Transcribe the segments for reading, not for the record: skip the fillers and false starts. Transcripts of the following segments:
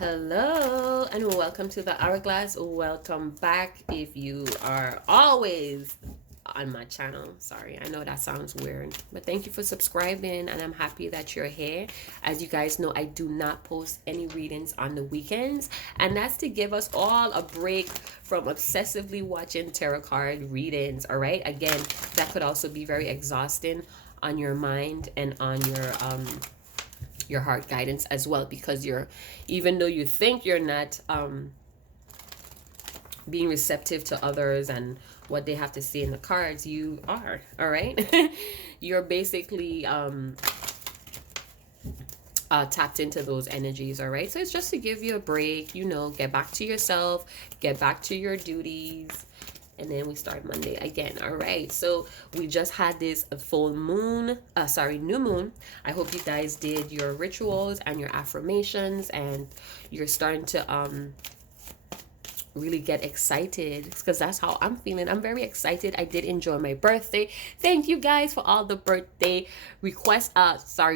Hello and welcome to the Hourglass. Welcome back if you are always on my channel. Sorry, I know that sounds weird, but thank you for subscribing and I'm happy that you're here. As you guys know, I do not post any readings on the weekends, and that's to give us all a break from obsessively watching tarot card readings. All right, again, that could also be very exhausting on your mind and on your heart guidance as well, because you're, even though you think you're not being receptive to others and what they have to say in the cards, you are. All right. You're basically tapped into those energies. All right, so it's just to give you a break, you know, get back to yourself, get back to your duties, and then we start Monday again. All right, so we just had this full moon, new moon. I hope you guys did your rituals and your affirmations, and you're starting to really get excited, because that's how I'm feeling. I'm very excited. I did enjoy my birthday. Thank you guys for all the birthday requests,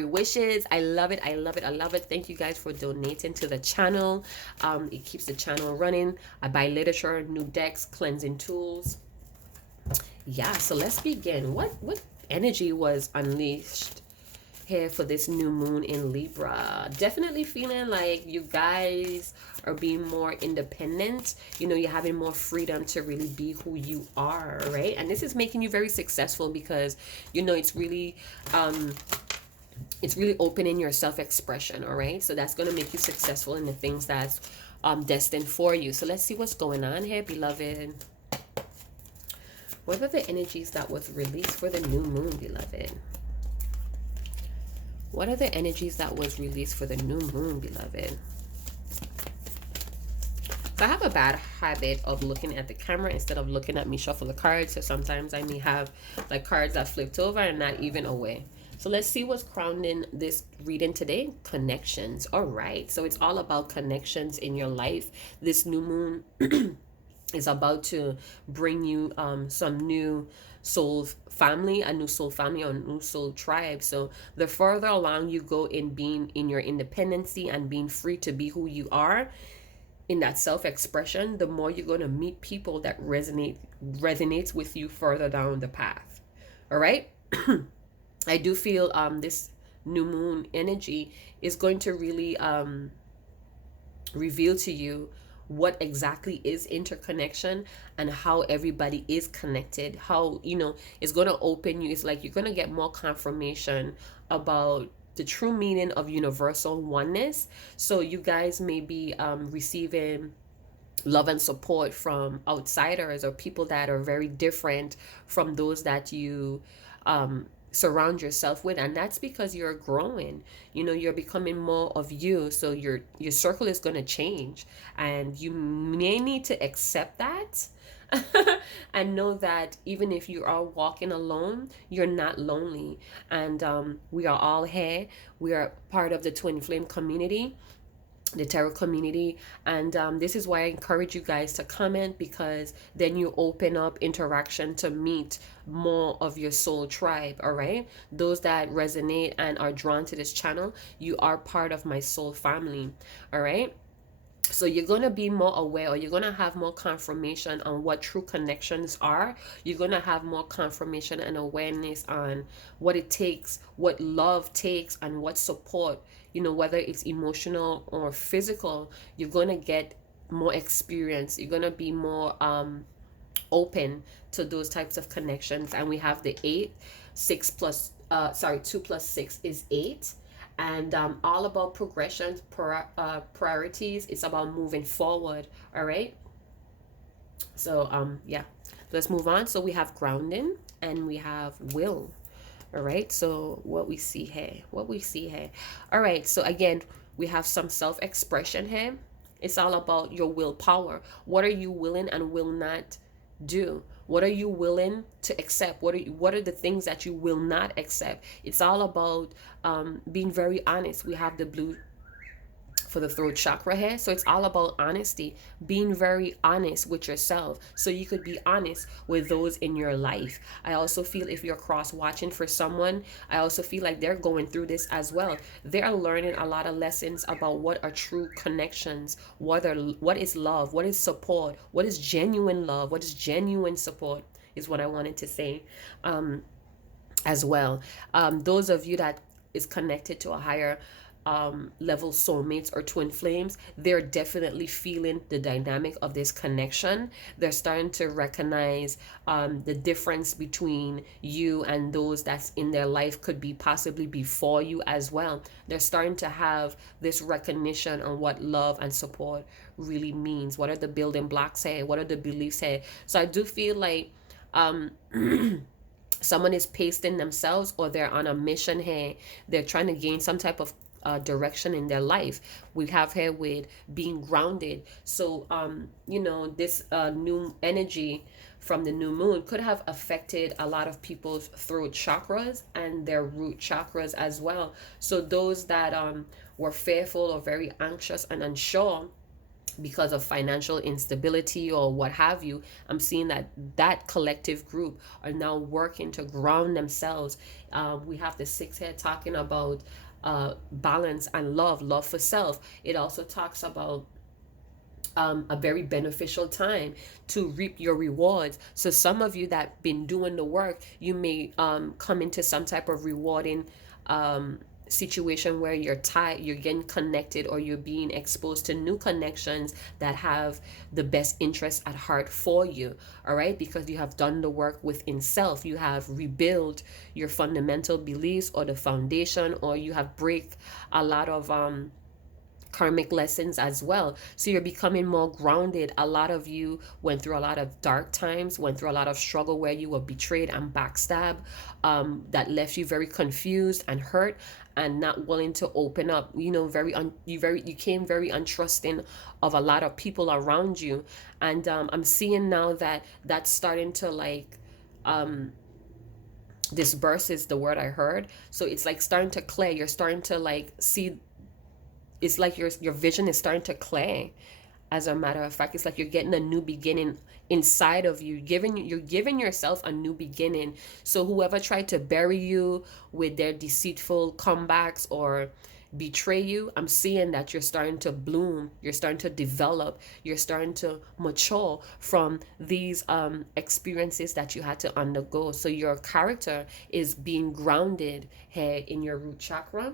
wishes. I love it. I love it. I love it. Thank you guys for donating to the channel. It keeps the channel running. I buy literature, new decks, cleansing tools. Yeah, so let's begin. What energy was unleashed here for this new moon in Libra? Definitely feeling like you guys are being more independent. You know, you're having more freedom to really be who you are, right? And this is making you very successful because, you know, it's really opening your self-expression. All right, so that's going to make you successful in the things that's destined for you. So let's see what's going on here, beloved. What are the energies that was released for the new moon, beloved? What are the energies that was released for the new moon, beloved? So I have a bad habit of looking at the camera instead of looking at me shuffle the cards. So sometimes I may have like cards that flipped over and not even away. So let's see what's crowning this reading today. Connections. All right. So it's all about connections in your life. This new moon is about to bring you some new soul family, a new soul family, or a new soul tribe. So the further along you go in being in your independency and being free to be who you are in that self-expression, the more you're going to meet people that resonates with you further down the path. All right. I do feel this new moon energy is going to really reveal to you what exactly is interconnection and how everybody is connected. How, you know, it's going to open you. It's like you're going to get more confirmation about the true meaning of universal oneness. So you guys may be receiving love and support from outsiders or people that are very different from those that you surround yourself with, and that's because you're growing. You know, you're becoming more of you, so your circle is going to change, and you may need to accept that and know that even if you are walking alone, you're not lonely. And we are all here. We are part of the twin flame community, the tarot community, and this is why I encourage you guys to comment, because then you open up interaction to meet more of your soul tribe. All right, those that resonate and are drawn to this channel, you are part of my soul family. All right, so you're going to be more aware, or you're going to have more confirmation on what true connections are. You're going to have more confirmation and awareness on what it takes, what love takes, and what support, you know, whether it's emotional or physical. You're going to get more experience. You're going to be more open to those types of connections. And we have the 8, 6 plus 2 plus 6 is 8, and all about progressions, priorities. It's about moving forward. All right, so yeah, let's move on. So we have grounding and we have will. All right, so what we see here. All right, so again, we have some self-expression here. It's all about your willpower. What are you willing and will not do? What are you willing to accept? What are the things that you will not accept? It's all about being very honest. We have the blue for the throat chakra here. So it's all about honesty, being very honest with yourself so you could be honest with those in your life. I also feel if you're cross watching for someone, I also feel like they're going through this as well. They're learning a lot of lessons about what are true connections, what is love, what is support, what is genuine love, what is genuine support, is what I wanted to say as well. Those of you that is connected to a higher level soulmates or twin flames, they're definitely feeling the dynamic of this connection. They're starting to recognize the difference between you and those that's in their life, could be possibly before you as well. They're starting to have this recognition on what love and support really means. What are the building blocks here? What are the beliefs here? So I do feel like someone is pasting themselves, or they're on a mission here. They're trying to gain some type of direction in their life. We have here with being grounded. So this new energy from the new moon could have affected a lot of people's throat chakras and their root chakras as well. So those that were fearful or very anxious and unsure because of financial instability or what have you, I'm seeing that collective group are now working to ground themselves. We have the sixth head talking about balance and love for self. It also talks about a very beneficial time to reap your rewards. So some of you that been doing the work, you may come into some type of rewarding situation where you're getting connected, or you're being exposed to new connections that have the best interest at heart for you. All right, because you have done the work within self, you have rebuilt your fundamental beliefs or the foundation, or you have break a lot of karmic lessons as well. So you're becoming more grounded. A lot of you went through a lot of dark times, went through a lot of struggle where you were betrayed and backstabbed, that left you very confused and hurt and not willing to open up. You came very untrusting of a lot of people around you. And I'm seeing now that that's starting to like disperse is the word I heard. So it's like starting to clear. You're starting to like see, it's like your vision is starting to clear. As a matter of fact, it's like you're getting a new beginning inside of you. You're giving yourself a new beginning. So whoever tried to bury you with their deceitful comebacks or betray you, I'm seeing that you're starting to bloom, you're starting to develop, you're starting to mature from these experiences that you had to undergo. So your character is being grounded here in your root chakra,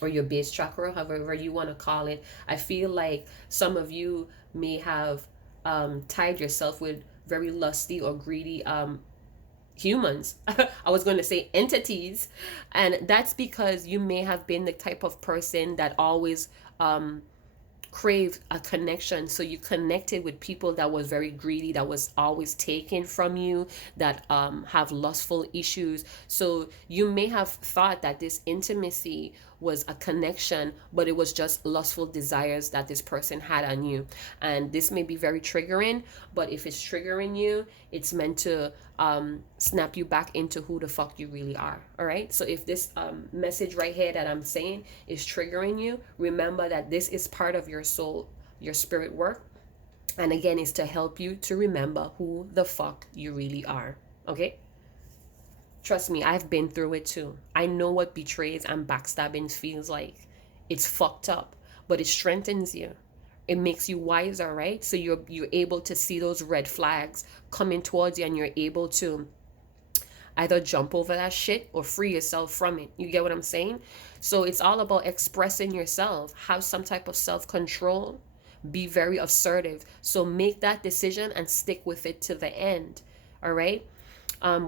or your base chakra, however you want to call it. I feel like some of you may have tied yourself with very lusty or greedy humans. I was going to say entities. And that's because you may have been the type of person that always craved a connection. So you connected with people that was very greedy, that was always taken from you, that have lustful issues. So you may have thought that this intimacy was a connection, but it was just lustful desires that this person had on you. And this may be very triggering, but if it's triggering you, it's meant to snap you back into who the fuck you really are. All right, so if this message right here that I'm saying is triggering you, remember that this is part of your soul, your spirit work, and again, is to help you to remember who the fuck you really are. Okay, trust me, I've been through it too. I know what betrays and backstabbing feels like. It's fucked up, but it strengthens you. It makes you wiser, right? So you're able to see those red flags coming towards you, and you're able to either jump over that shit or free yourself from it. You get what I'm saying? So it's all about expressing yourself. Have some type of self-control. Be very assertive. So make that decision and stick with it to the end. All right?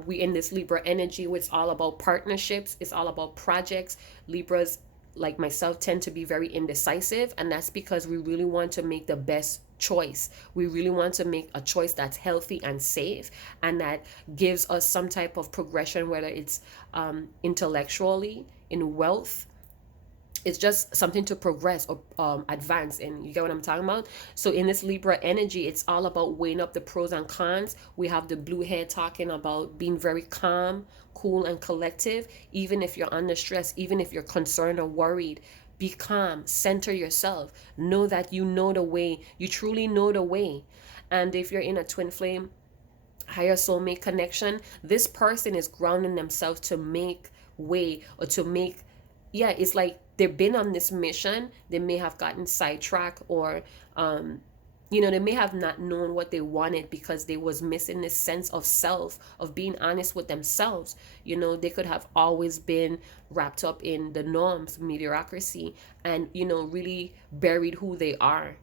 We in this Libra energy, it's all about partnerships. It's all about projects. Libras, like myself, tend to be very indecisive, and that's because we really want to make the best choice. We really want to make a choice that's healthy and safe, and that gives us some type of progression, whether it's intellectually, in wealth. It's just something to progress or advance in. You get what I'm talking about? So in this Libra energy, it's all about weighing up the pros and cons. We have the blue hair talking about being very calm, cool, and collective. Even if you're under stress, even if you're concerned or worried, Be calm, center yourself, know that you know the way, you truly know the way. And if you're in a twin flame, higher soulmate connection, this person is grounding themselves to make way, or to make, yeah, it's like they've been on this mission. They may have gotten sidetracked, or they may have not known what they wanted because they was missing this sense of self, of being honest with themselves. They could have always been wrapped up in the norms, mediocrity, and really buried who they are.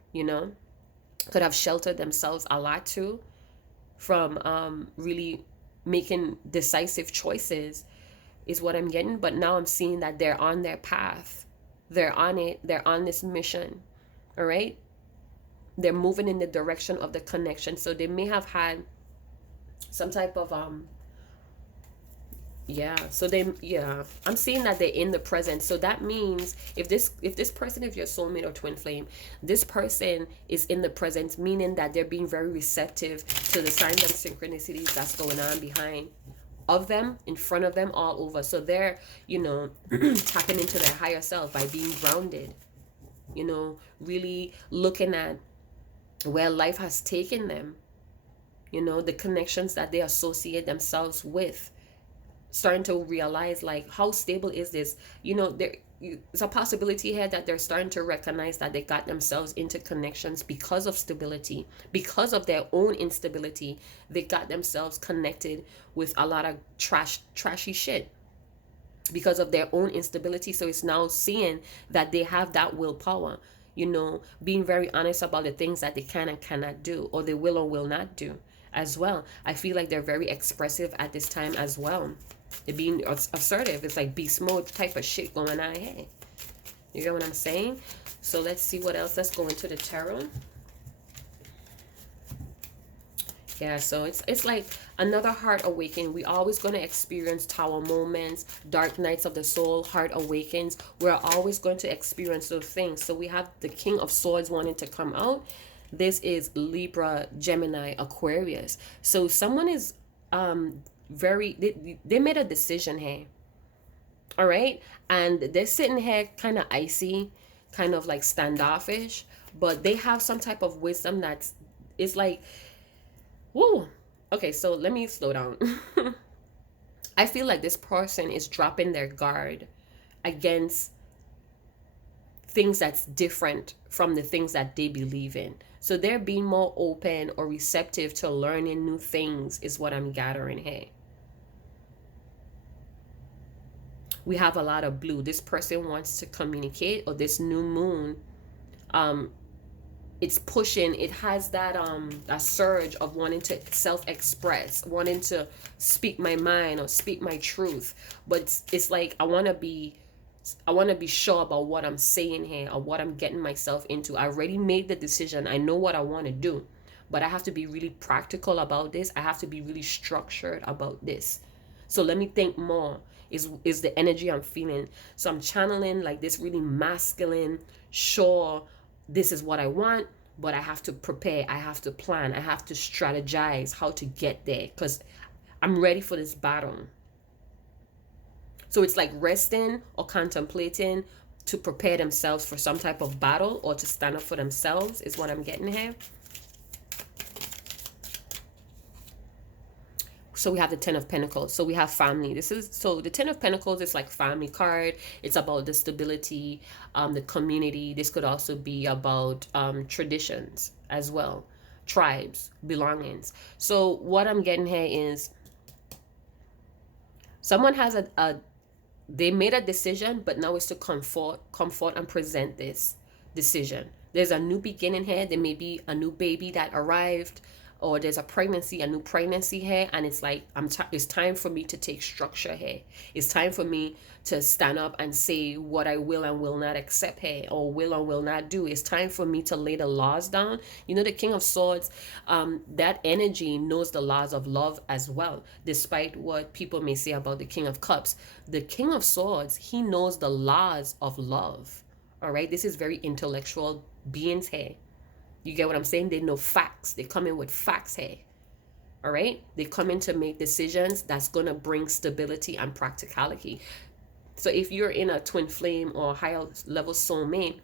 Could have sheltered themselves a lot too from really making decisive choices, is what I'm getting. But now I'm seeing that they're on their path. They're on it. They're on this mission. All right. They're moving in the direction of the connection. So they may have had some type of I'm seeing that they're in the present. So that means if this person, if your soulmate or twin flame, this person is in the present, meaning that they're being very receptive to the signs and synchronicities that's going on behind of them, in front of them, all over. So they're tapping into their higher self by being grounded, really looking at where life has taken them, the connections that they associate themselves with, starting to realize, like, how stable is this? There's a possibility here that they're starting to recognize that they got themselves into connections because of stability, because of their own instability. They got themselves connected with a lot of trashy shit because of their own instability. So it's now seeing that they have that willpower, being very honest about the things that they can and cannot do, or they will or will not do as well. I feel like they're very expressive at this time as well. They're being assertive. It's like beast mode type of shit going on here. You get what I'm saying? So let's see what else. Let's go into the tarot. Yeah, so it's like another heart awakening. We always going to experience tower moments, dark nights of the soul, heart awakens. We're always going to experience those things. So we have the King of Swords wanting to come out. This is Libra, Gemini, Aquarius. So someone is they made a decision here. All right, and they're sitting here kind of icy, kind of like standoffish, but they have some type of wisdom that's, it's like, whoa. Okay, so let me slow down. I feel like this person is dropping their guard against things that's different from the things that they believe in. So they're being more open or receptive to learning new things, is what I'm gathering here. We have a lot of blue. This person wants to communicate, or this new moon, it's pushing, it has that a surge of wanting to self-express, wanting to speak my mind or speak my truth. But it's like I want to be sure about what I'm saying here, or what I'm getting myself into. I already made the decision. I know what I want to do, but I have to be really practical about this. I have to be really structured about this. So let me think more, is the energy I'm feeling. So I'm channeling like this really masculine, sure, this is what I want, but I have to prepare, I have to plan, I have to strategize how to get there, because I'm ready for this battle. So it's like resting or contemplating to prepare themselves for some type of battle, or to stand up for themselves, is what I'm getting here. So we have the Ten of Pentacles. So we have family. So the Ten of Pentacles is like family card. It's about the stability, the community. This could also be about traditions as well, tribes, belongings. So what I'm getting here is someone has they made a decision, but now it's to comfort and present this decision. There's a new beginning here. There may be a new baby that arrived, or there's a new pregnancy here, and it's like it's time for me to take structure here. It's time for me to stand up and say what I will and will not accept here, or will or will not do. It's time for me to lay the laws down. The King of Swords, that energy knows the laws of love as well, despite what people may say about the King of Cups. The King of Swords, he knows the laws of love. All right, this is very intellectual beings here. You get what I'm saying? They know facts. They come in with facts here. All right? They come in to make decisions that's going to bring stability and practicality. So if you're in a twin flame or higher level soulmate,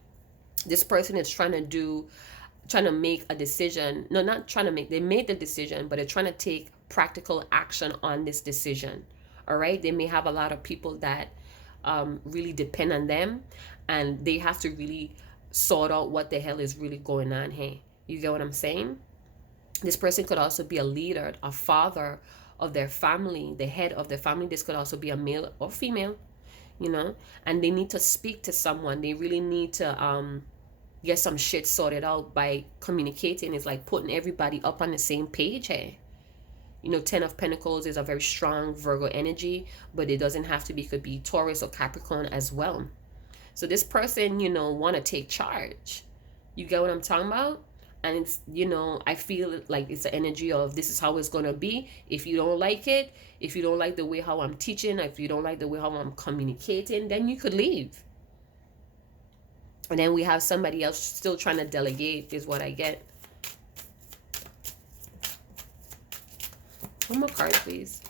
this person is trying to make a decision. No, not trying to make, they made the decision, but they're trying to take practical action on this decision. All right. They may have a lot of people that really depend on them, and they have to really sort out what the hell is really going on here. You get what I'm saying? This person could also be a leader, a father of their family, the head of their family. This could also be a male or female, you know, and they need to speak to someone. They really need to get some shit sorted out by communicating. It's like putting everybody up on the same page here. You know, 10 of Pentacles is a very strong Virgo energy, but it doesn't have to be, it could be Taurus or Capricorn as well. So this person, you know, want to take charge. You get what I'm talking about? And it's, you know, I feel like it's the energy of this is how it's going to be. If you don't like it, if you don't like the way how I'm teaching, if you don't like the way how I'm communicating, then you could leave. And then we have somebody else still trying to delegate, is what I get. One more card, please.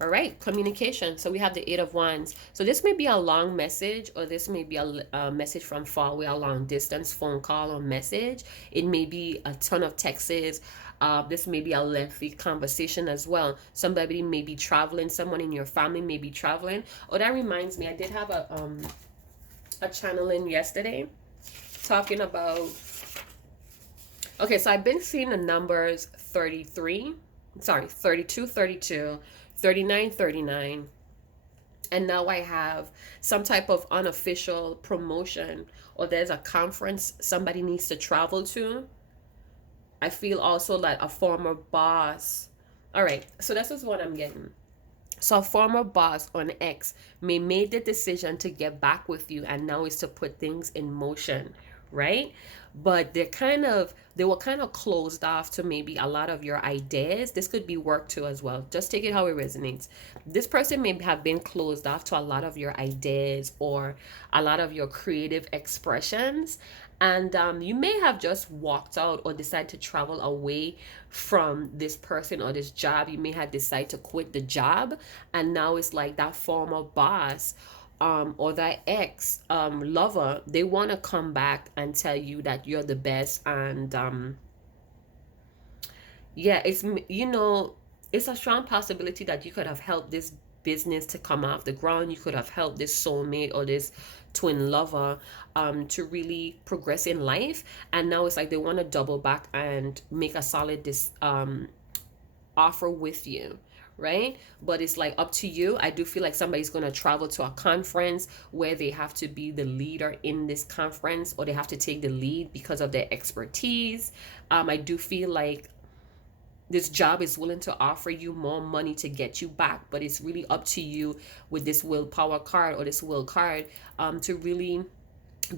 All right, communication. So we have the 8 of Wands. So this may be a long message, or this may be a message from far away, a long distance phone call or message. It may be a ton of texts. This may be a lengthy conversation as well. Somebody may be traveling. Someone in your family may be traveling. Oh, that reminds me, I did have a channeling yesterday talking about, okay, so I've been seeing the numbers 32, 32, 39, 39, and now I have some type of unofficial promotion, or there's a conference somebody needs to travel to. I feel also like a former boss. All right, so this is what I'm getting. So a former boss or an ex may made the decision to get back with you, and now is to put things in motion, right? But they were kind of closed off to maybe a lot of your ideas. This could be work too as well. Just take it how it resonates. This person may have been closed off to a lot of your ideas or a lot of your creative expressions. And you may have just walked out or decided to travel away from this person or this job. You may have decided to quit the job. And now it's like that former boss or that ex lover, they want to come back and tell you that you're the best. And yeah, it's, you know, it's a strong possibility that you could have helped this business to come off the ground. You could have helped this soulmate or this twin lover to really progress in life. And now it's like they want to double back and make a solid offer with you, right? But it's like up to you. I do feel like somebody's going to travel to a conference where they have to be the leader in this conference, or they have to take the lead because of their expertise. I do feel like this job is willing to offer you more money to get you back, but it's really up to you with this willpower card or this will card to really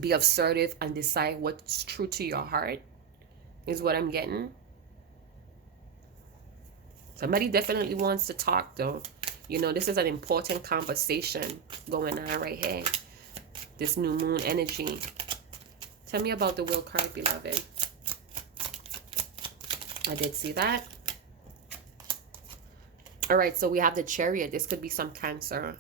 be assertive and decide what's true to your heart, is what I'm getting. Somebody definitely wants to talk though. You know, this is an important conversation going on right here. This new moon energy. Tell me about the will card, beloved. I did see that. All right, so we have the Chariot. This could be some Cancer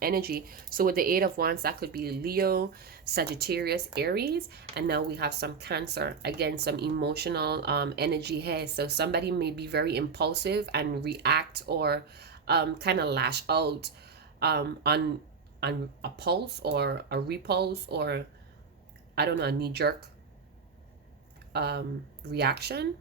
energy. So with the 8 of Wands, that could be Leo, Sagittarius, Aries. And now we have some Cancer. Again, some emotional energy here. So somebody may be very impulsive and react or kind of lash out on a pulse or a repulse, or I don't know, a knee-jerk reaction.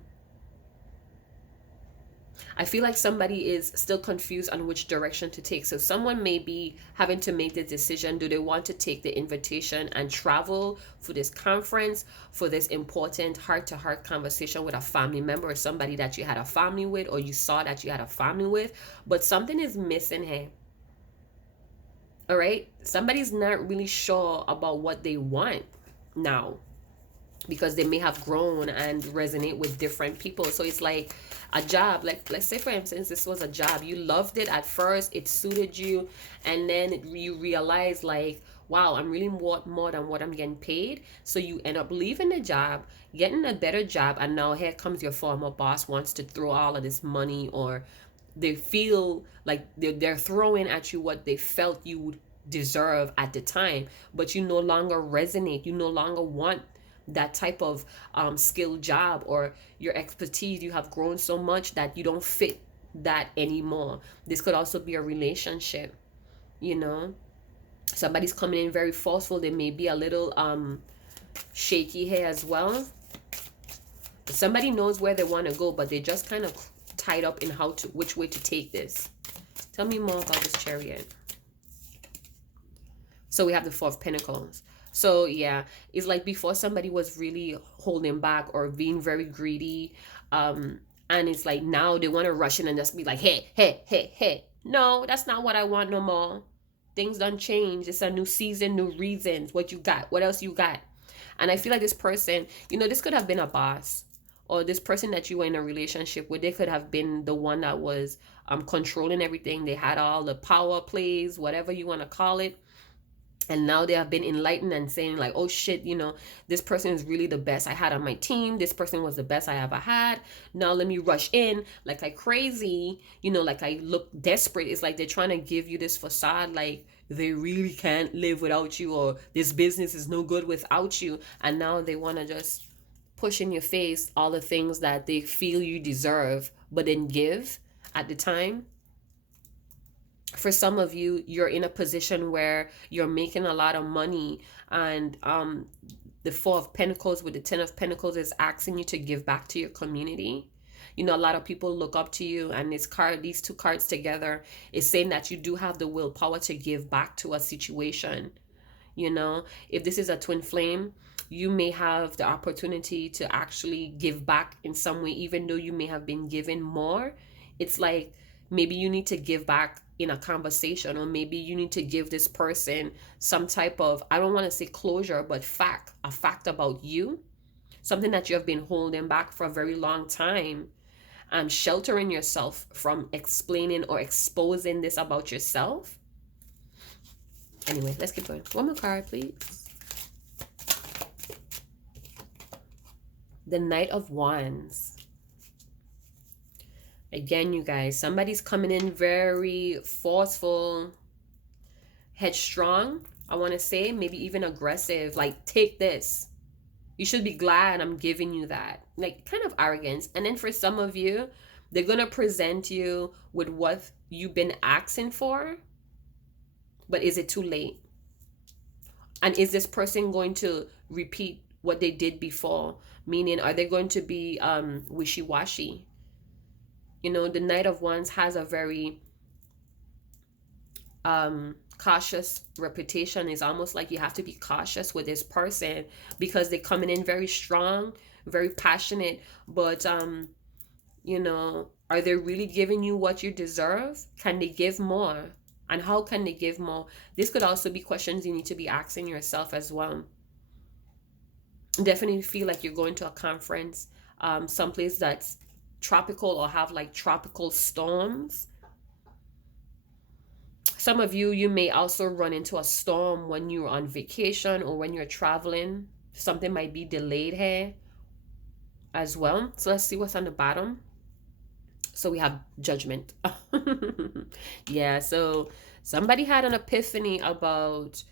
I feel like somebody is still confused on which direction to take. So someone may be having to make the decision. Do they want to take the invitation and travel for this conference, for this important heart-to-heart conversation with a family member or somebody that you had a family with, or you saw that you had a family with, but something is missing here. All right? Somebody's not really sure about what they want now, because they may have grown and resonate with different people. So it's like a job, like let's say for instance this was a job, you loved it at first, it suited you, and then you realize like, wow, I'm really more than what I'm getting paid. So you end up leaving the job, getting a better job, and now here comes your former boss wants to throw all of this money, or they feel like they're throwing at you what they felt you would deserve at the time, but you no longer resonate, you no longer want that type of skilled job or your expertise. You have grown so much that you don't fit that anymore. This could also be a relationship, you know. Somebody's coming in very forceful. They may be a little shaky here as well. Somebody knows where they want to go, but they just kind of tied up in which way to take this. Tell me more about this Chariot. So we have the Four of Pentacles. So yeah, it's like before somebody was really holding back or being very greedy. And it's like now they want to rush in and just be like, hey. No, that's not what I want no more. Things done change. It's a new season, new reasons. What you got? What else you got? And I feel like this person, this could have been a boss, or this person that you were in a relationship with. They could have been the one that was controlling everything. They had all the power plays, whatever you want to call it. And now they have been enlightened and saying like, oh shit, this person is really the best I had on my team. This person was the best I ever had. Now let me rush in like I crazy, like I look desperate. It's like they're trying to give you this facade like they really can't live without you, or this business is no good without you. And now they want to just push in your face all the things that they feel you deserve but didn't give at the time. For some of you, you're in a position where you're making a lot of money, and the Four of Pentacles with the Ten of Pentacles is asking you to give back to your community. A lot of people look up to you, and these two cards together is saying that you do have the willpower to give back to a situation. If this is a twin flame, you may have the opportunity to actually give back in some way, even though you may have been given more. It's like maybe you need to give back in a conversation, or maybe you need to give this person some type of, I don't want to say closure, but a fact about you, something that you have been holding back for a very long time, sheltering yourself from explaining or exposing this about yourself. Anyway, let's keep going. One more card, please. The Knight of Wands. Again, you guys, somebody's coming in very forceful, headstrong, I want to say, maybe even aggressive, like, take this. You should be glad I'm giving you that. Like, kind of arrogance. And then for some of you, they're going to present you with what you've been asking for, but is it too late? And is this person going to repeat what they did before? Meaning, are they going to be wishy-washy? The Knight of Wands has a very cautious reputation. It's almost like you have to be cautious with this person because they're coming in very strong, very passionate. But, are they really giving you what you deserve? Can they give more? And how can they give more? This could also be questions you need to be asking yourself as well. Definitely feel like you're going to a conference, someplace that's tropical or have like tropical storms. Some of you may also run into a storm when you're on vacation or when you're traveling. Something might be delayed here as well. So let's see what's on the bottom. So we have Judgment. Yeah, so somebody had an epiphany about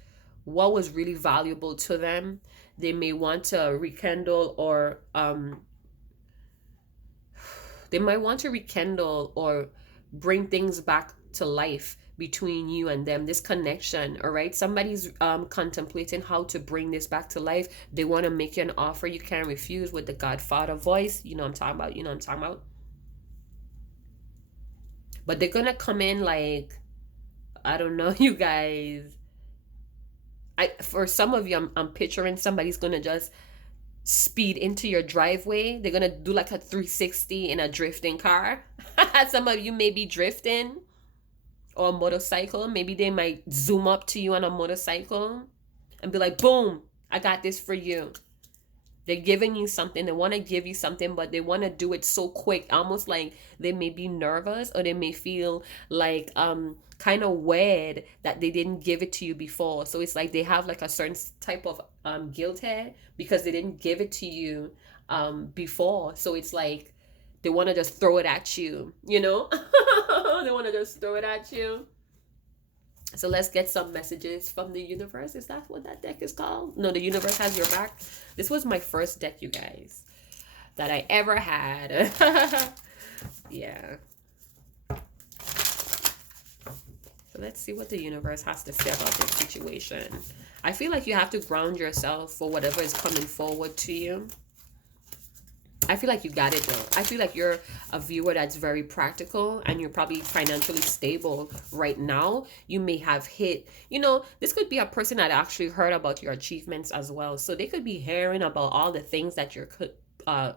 what was really valuable to them. They may want to rekindle or bring things back to life between you and them, this connection. All right, somebody's contemplating how to bring this back to life. They want to make you an offer you can't refuse with the Godfather voice. I'm talking about. But they're gonna come in like, I don't know, you guys. For some of you, I'm picturing somebody's gonna just speed into your driveway. They're gonna do like a 360 in a drifting car. Some of you may be drifting, or a motorcycle. Maybe they might zoom up to you on a motorcycle and be like, boom, I got this for you. They're giving you something. They want to give you something, but they want to do it so quick, almost like they may be nervous, or they may feel like kind of weird that they didn't give it to you before. So it's like they have like a certain type of guilt here because they didn't give it to you before. So it's like they want to just throw it at you, They want to just throw it at you. So let's get some messages from the universe. Is that what that deck is called? No, the universe has your back. This was my first deck, you guys, that I ever had. Yeah. So let's see what the universe has to say about this situation. I feel like you have to ground yourself for whatever is coming forward to you. I feel like you got it though. I feel like you're a viewer that's very practical and you're probably financially stable right now. You may have hit, this could be a person that actually heard about your achievements as well. So they could be hearing about all the things that you're uh,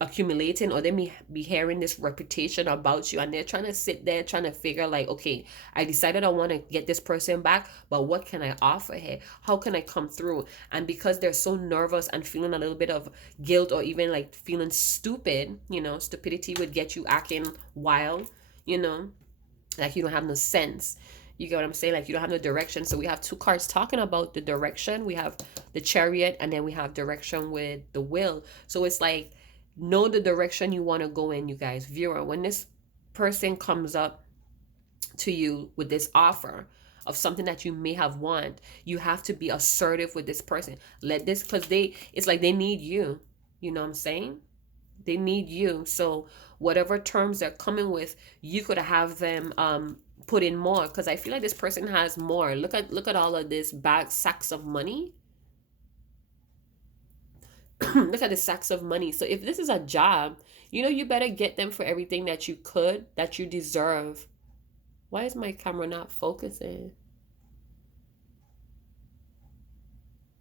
accumulating, or they may be hearing this reputation about you, and they're trying to sit there trying to figure like, okay, I decided I want to get this person back, but what can I offer here? How can I come through? And because they're so nervous and feeling a little bit of guilt, or even like feeling stupid, stupidity would get you acting wild, like you don't have no sense. You get what I'm saying? Like you don't have no direction. So we have two cards talking about the direction. We have the Chariot, and then we have direction with the Will. So it's like, know the direction you want to go in, you guys. Viewer, when this person comes up to you with this offer of something that you may have want, you have to be assertive with this person. Let this, because it's like they need you. You know what I'm saying? They need you. So whatever terms they're coming with, you could have them put in more, because I feel like this person has more. Look at all of this bag sacks of money. Look at the sacks of money. So if this is a job, you better get them for everything that you deserve. Why is my camera not focusing?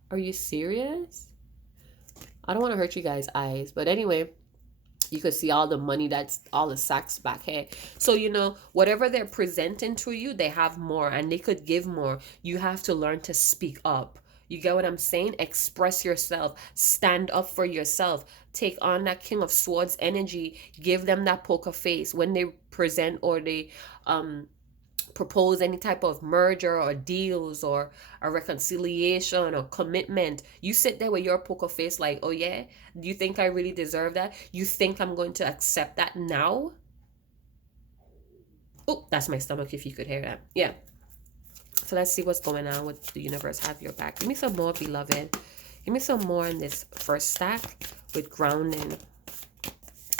Are you serious? I don't want to hurt you guys' eyes, but anyway, you could see all the money, that's all the sacks back here. So whatever they're presenting to you, they have more and they could give more. You have to learn to speak up. You get what I'm saying? Express yourself. Stand up for yourself. Take on that King of Swords energy. Give them that poker face when they present, or they propose any type of merger or deals or a reconciliation or commitment. You sit there with your poker face like, oh yeah, do you think I really deserve that? You think I'm going to accept that now? Oh, that's my stomach, if you could hear that. Yeah. So let's see what's going on with the universe. Have your back. Give me some more, beloved. Give me some more in this first stack with grounding.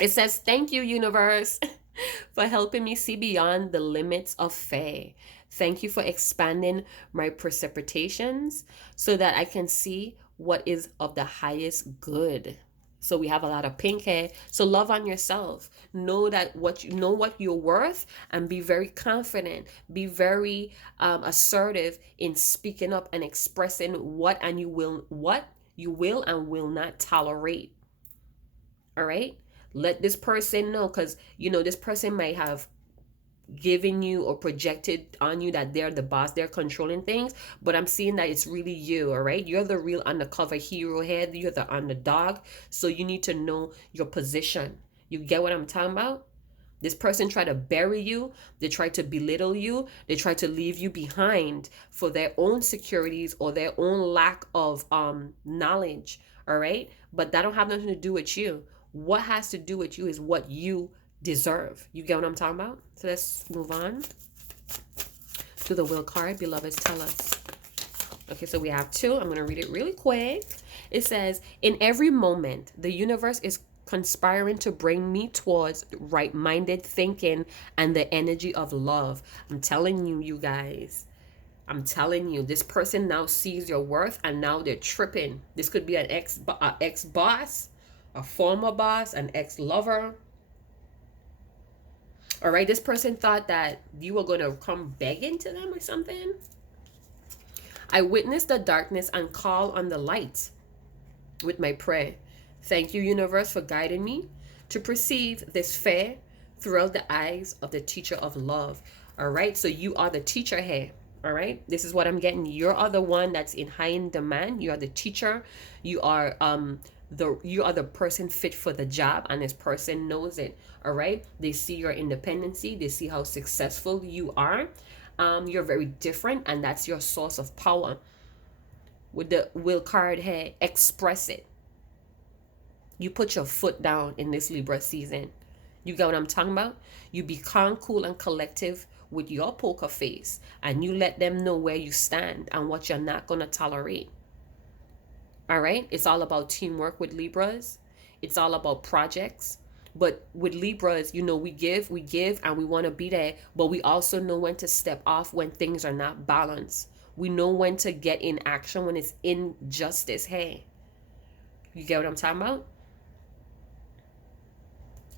It says, thank you, universe, for helping me see beyond the limits of faith. Thank you for expanding my precipitations so that I can see what is of the highest good. So we have a lot of pink hair. So love on yourself. Know that what you're worth, and be very confident. Be very assertive in speaking up and expressing what you will and will not tolerate. All right? Let this person know, because this person might have given you or projected on you that they're the boss, they're controlling things, but I'm seeing that it's really you. All right, you're the real undercover hero here, you're the underdog. So you need to know your position. You get what I'm talking about? This person tried to bury you, they tried to belittle you, they tried to leave you behind for their own securities or their own lack of knowledge. All right, but that don't have nothing to do with you. What has to do with you is what you deserve. You get what I'm talking about? So let's move on to the will card. Beloveds, tell us. Okay, so we have two. I'm going to read it really quick. It says, in every moment, the universe is conspiring to bring me towards right-minded thinking and the energy of love. I'm telling you, you guys. I'm telling you, this person now sees your worth, and now they're tripping. This could be an ex-boss, a former boss, an ex-lover. All right, this person thought that you were going to come begging to them or something. I witness the darkness and call on the light with my prayer. Thank you, universe, for guiding me to perceive this fair throughout the eyes of the teacher of love. All right, so you are the teacher here. All right, this is what I'm getting. You are the one that's in high in demand. You are the teacher. You are the person fit for the job, and this person knows it. All right, they see your independency, they see how successful you are. You're very different, and that's your source of power. With the will card here, express it. You put your foot down in this Libra season. You get what I'm talking about? You be calm, cool, and collective with your poker face, and you let them know where you stand and what you're not going to tolerate. All right? It's all about teamwork with Libras. It's all about projects. But with Libras, we give, and we want to be there, but we also know when to step off when things are not balanced. We know when to get in action when it's injustice. Hey, you get what I'm talking about?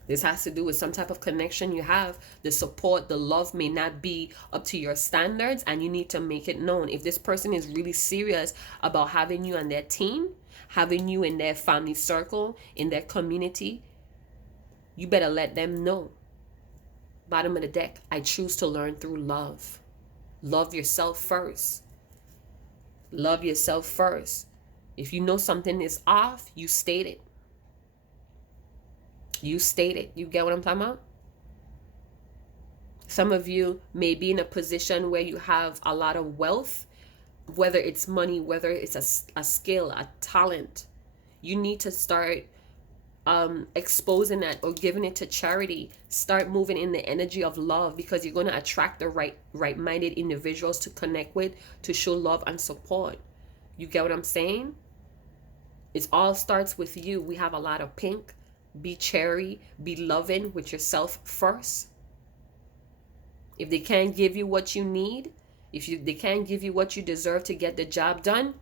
This has to do with some type of connection you have. The support, the love may not be up to your standards, and you need to make it known. If this person is really serious about having you on their team, having you in their family circle, in their community, you better let them know. Bottom of the deck, I choose to learn through love. Love yourself first. Love yourself first. If you know something is off, you state it. You state it. You get what I'm talking about? Some of you may be in a position where you have a lot of wealth, whether it's money, whether it's a skill, a talent. You need to start exposing that or giving it to charity. Start moving in the energy of love, because you're going to attract the right-minded individuals to connect with, to show love and support. You get what I'm saying? It all starts with you. We have a lot of pink. Be cherry, be loving with yourself first. If they can't give you what you need, they can't give you what you deserve to get the job done,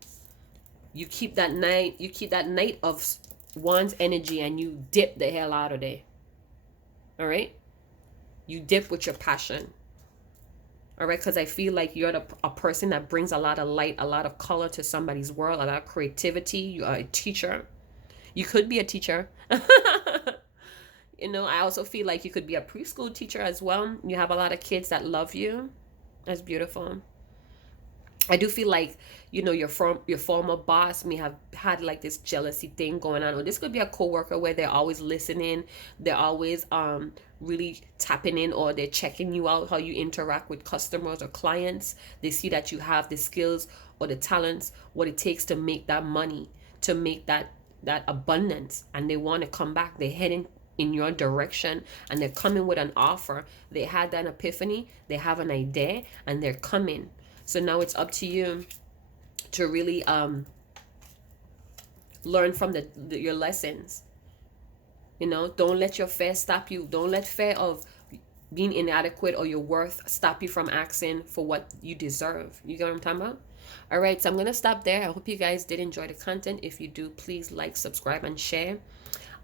you keep that Knight of Wands energy and you dip the hell out of there. All right? You dip with your passion. All right? Because I feel like you're a person that brings a lot of light, a lot of color to somebody's world, a lot of creativity. You are a teacher. You could be a teacher. I also feel like you could be a preschool teacher as well. You have a lot of kids that love you. That's beautiful. I do feel like, your former boss may have had like this jealousy thing going on. Or this could be a coworker where they're always listening. They're always really tapping in, or they're checking you out, how you interact with customers or clients. They see that you have the skills or the talents, what it takes to make that money, to make that abundance, and they want to come back. They're heading in your direction and they're coming with an offer. They had that epiphany, they have an idea, and they're coming. So now it's up to you to really learn from your lessons. Don't let your fear stop you. Don't let fear of being inadequate or your worth stop you from asking for what you deserve. You get what I'm talking about? All right, so I'm going to stop there. I hope you guys did enjoy the content. If you do, please like, subscribe, and share.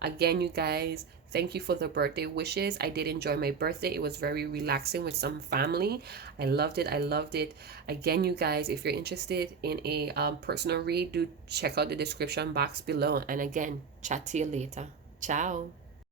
Again, you guys, thank you for the birthday wishes. I did enjoy my birthday. It was very relaxing with some family. I loved it. Again, you guys, if you're interested in a personal read, do check out the description box below. And again, chat to you later. Ciao.